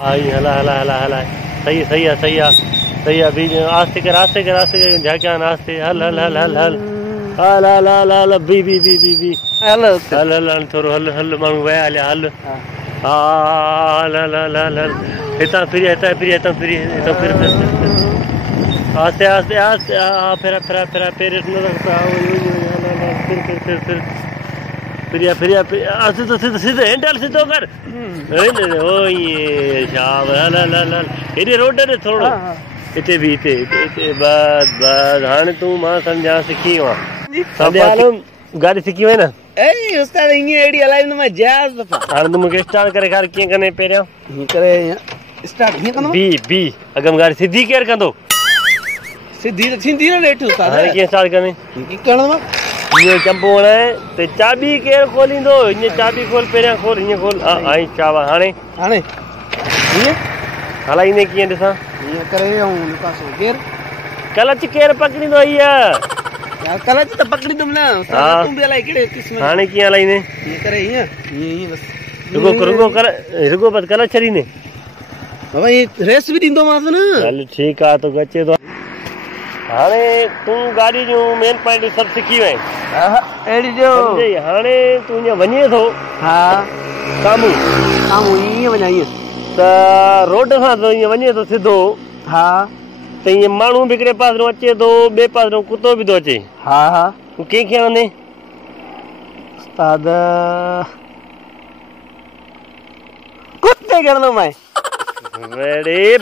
आई हला हला हला हला सही सही है सही है सही है बीच आस्ते कर झाकिया आस्ते हल हल हल हल हल हल हल हल हल बी बी बी बी बी हल हल हल हल थोरो हल हल माण्हू वया हलिया हल हा हल हल हल हल हल हितां फिरी आस्ते आस्ते आस्ते हा फिर पेर न फिर सीधे हैंडल सीधो कर ओ ये शाब हल हल हल हल हेॾे रोड ते थोरो हिते बि हिते बस बस हाणे तूं मां सम्झा सिखी वियो गाॾी सिखी वई न उस्ताद ईअं अहिड़ी हलाईंदो मां जहाज़ दफ़ा हाणे तूं मूंखे स्टार्ट करे कीअं कंदे पहिरियां हीअं करे स्टार्ट हीअं कंदो बी अगम गाॾी सिधी केरु कंदो सिधी त थींदी न नेठि उस्ताद हाणे कीअं स्टार्ट कंदे कीअं करणो मां हीअं चंपो हणाए त चाबी केरु खोलींदो हीअं चाबी खोल पहिरियां खोल हीअं खोल आई चावा हाणे हीअं हलाईंदे कीअं ॾिसां हीअं करे ऐं पासो केरु क्लच केरु पकड़ींदो हीअ क्लच त पकड़ींदुमि न तूं बि हलाई कहिड़े क़िस्म हाणे कीअं हलाईंदे हीअं करे हीअं बसि रुगो बस क्लच छॾींदे बाबा हीअ रेस बि ॾींदोमांसि न हल ठीकु आहे तोखे अचे थो हाणे तूं गाॾी जूं मेन पॉइंट सभु सिखी वएं अहिड़ी जो हाणे तूं हीअं वञे थो हा साम्हूं ईअं वञा ईअं त रोड सां त ईअं वञे थो सिधो हा त ईअं माण्हू बि हिकिड़े पासिरो अचे थो ॿिए पासिरो कुतो बि थो अचे हा तूं कंहिंखे वञे उस्ताद कुते खणंदो मैं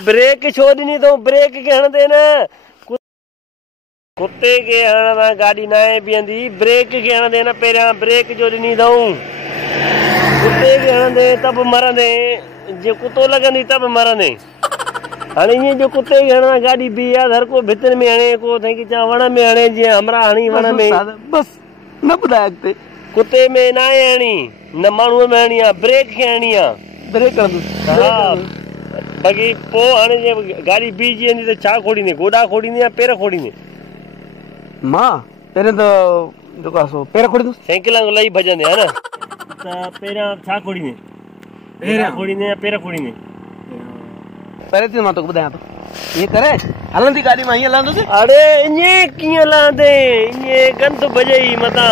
ब्रेक छो ॾिनी अथऊं ब्रेक खे हणंदे न कुते खे हणंदा गाॾी न आहे बीहंदी ब्रेक खे हणंदे न पहिरियां ब्रेक जो ॾिनी अथऊं कुते खे हणंदे त बि मरंदे जे कुतो लॻंदी त बि मरंदे हाणे ईअं जो कुते खे हणंदा गाॾी बीह आहे हर को भितियुनि में हणे को साईं चवां वण में हणे जीअं हमरा हणी वण में बसि न ॿुधाए अॻिते कुते में न आहे हणी न माण्हूअ में हणी आहे ब्रेक खे हणी आहे ब्रेक कंदुसि हा बाक़ी पोइ हाणे जीअं गाॾी बीहजी वेंदी त छा खोड़ींदे गोॾा खोड़ींदे या पेर खोड़ींदे मां पहिरियों त जेको आहे सो पेर खोड़ींदुसि साइकिल वांगुरु लही भॼंदे हा न त पहिरियां छा खोड़ींदे पहिरियां खोड़ींदे या पेर खोड़ींदे पहिरियों मां तोखे ॿुधायां थो ईअं करे हलंदी गाॾी मां हीअं हलंदुसि अड़े ईअं कीअं हलंदे ईअं गंद भॼई मथां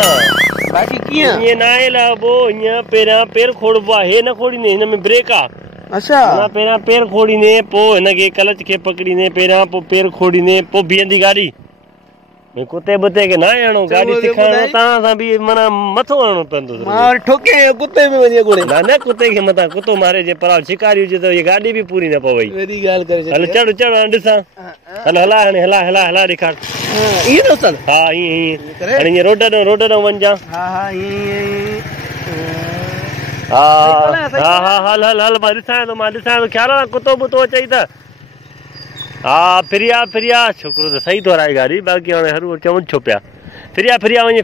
बाक़ी कीअं ईअं न आहे लाहिबो हीअं पहिरियां पेर खोड़बो आहे हे न खोड़ींदे हिन में ब्रेक आहे अच्छा पहिरियां पेर खोड़ींदे पोइ हिनखे क्लच खे पकड़ींदे पहिरियां पोइ पेर खोड़ींदे पोइ बीहंदी गाॾी कुते बुते खे न हणो गाॾी सिखाइणो तव्हां सां बि माना मथो हणणो पवंदो ठोके कुते में वञे घोड़े न कुते खे मथां कुतो मारे जे पर शिकारी हुजे त इहा गाॾी बि पूरी न पवई वॾी ॻाल्हि करे हल चढ़ हाणे ॾिसां हल हला हाणे हला हला हला ॾेखार ईअं न उस्ताद हा ईअं हाणे ईअं रोड ॾांहुं वञजां हा हा हल हल हल मां ॾिसां थो ख़्याल आहे कुतो बुतो अचई त हा फिरिया छोकिरो त सही थो हलाए गाॾी बाक़ी हाणे हरू चवनि छो पिया फिरिया वञे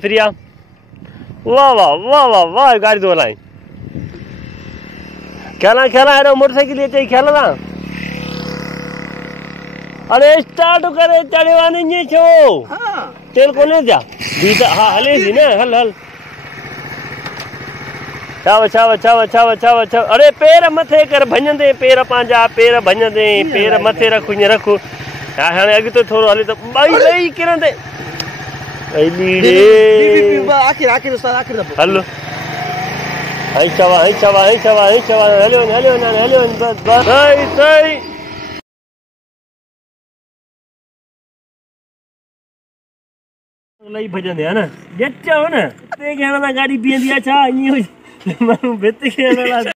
वाह वाह वाह वाह वाह गाॾी थो हलाए ख़्याल हेॾो मोटरसाइकिल अचई ख़्याल आहे अरे स्टार्ट करे चढ़ियो आहे न ईअं छो तेल कोन्हे छा हा हले थी न हल छाव अरे पेर मथे कर भञंदे पेर पंहिंजा पेर भञंदे पेर मथे रख ईअं रख हा हाणे अॻिते थोरो हले त ॿई किरंदे हल हलियो वञ लही भॼंदे हा न ॼचो न कुते खे हणंदा गाॾी बीहंदी आहे छा ईअं माण्हू भित खे हणंदा